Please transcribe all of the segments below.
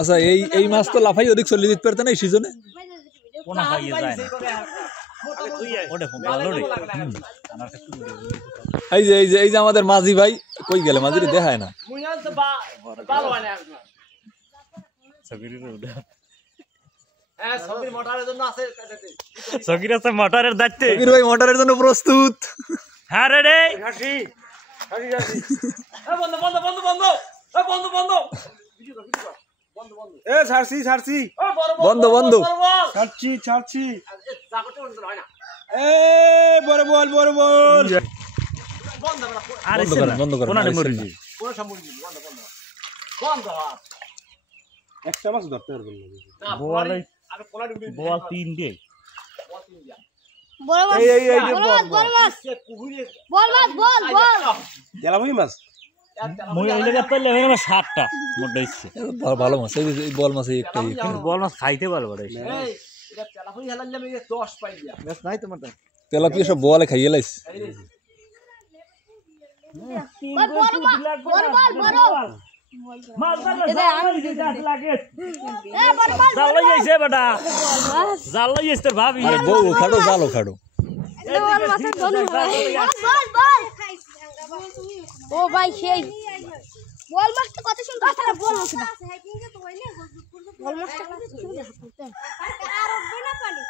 আচ্ছা এই মাছ তো লাফাই ওদিক চলে যেতে পারতে না এই সিজনে এই যে আমাদের মাঝি ভাই কই গেলে মাঝিরে দেখায় না মোটরের দায়িত্বে ভাই মোটরের জন্য প্রস্তুত হ্যাঁ রে বন্ধ বন্ধ ছাড়ছি বড় বল বন্ধ করো একটা মাছ ধরতে পারবেন বল তিনটে ভালো মাছ এই বল মাছ একটাই বল মাছ খাইতে পারবো তেলাপিয়া সব বলে খাইয়ে লাইছে বউ খাড়ো জালো খাড়ো ও ভাই সেই বল মাছটা কত সুন্দর তাহলে বল মাছটা বল মাছটা কত সুন্দর আর উঠবে না পানি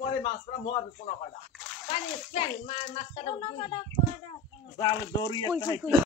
পরে মাছটা মোর কোনা কাটা পানি স্প্যান মাছটা জাল দড়ি একটা